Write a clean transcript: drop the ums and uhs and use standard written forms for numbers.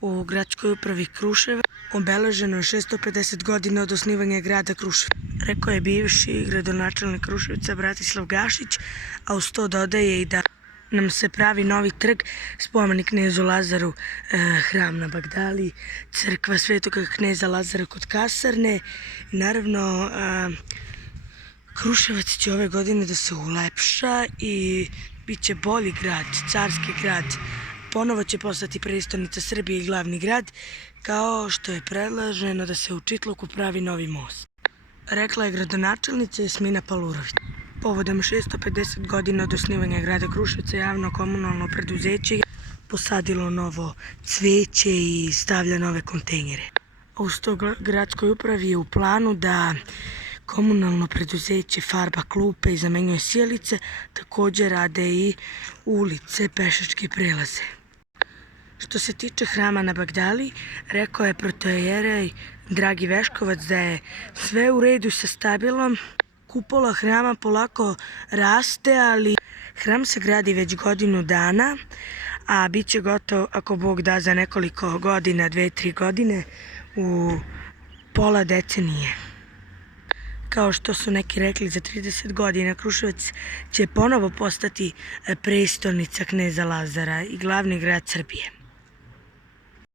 U gradskoj upravi Kruševac obeleženo je 650 godina od osnivanja grada Kruševca. Rekao je bivši gradonačelnik Kruševca Bratislav Gašić, a uz to dodaje i da nam se pravi novi trg, spomenik knezu Lazaru, hram na Bagdali, crkva Svetoga kneza Lazara kod kasarne. I naravno, Kruševac će ove godine da se ulepša i bit će bolji grad, carski grad. Ponovo će postati prestonica Srbije i glavni grad, kao što je predloženo da se u Čitluku pravi novi most. Rekla je gradonačelnica Jasmina Palurović. Povodom 650 godina od osnivanja grada Kruševca, javno komunalno preduzeće je posadilo novo cveće i stavlja nove kontejnere. Uz to gradskoj upravi je u planu da komunalno preduzeće farba klupe i zamenjuje sjelice, također rade i ulice, pešačke prelaze. Što se tiče hrama na Bagdali, rekao je protoijerej Dragi Veškovac da je sve u redu sa stabilom. Kupola hrama polako raste, ali hram se gradi već godinu dana, a bit će gotov, ako Bog da, za nekoliko godina, 2-3 godine, u pola decenije. Kao što su neki rekli, za 30 godina Kruševac će ponovo postati prestonica kneza Lazara i glavni grad Srbije.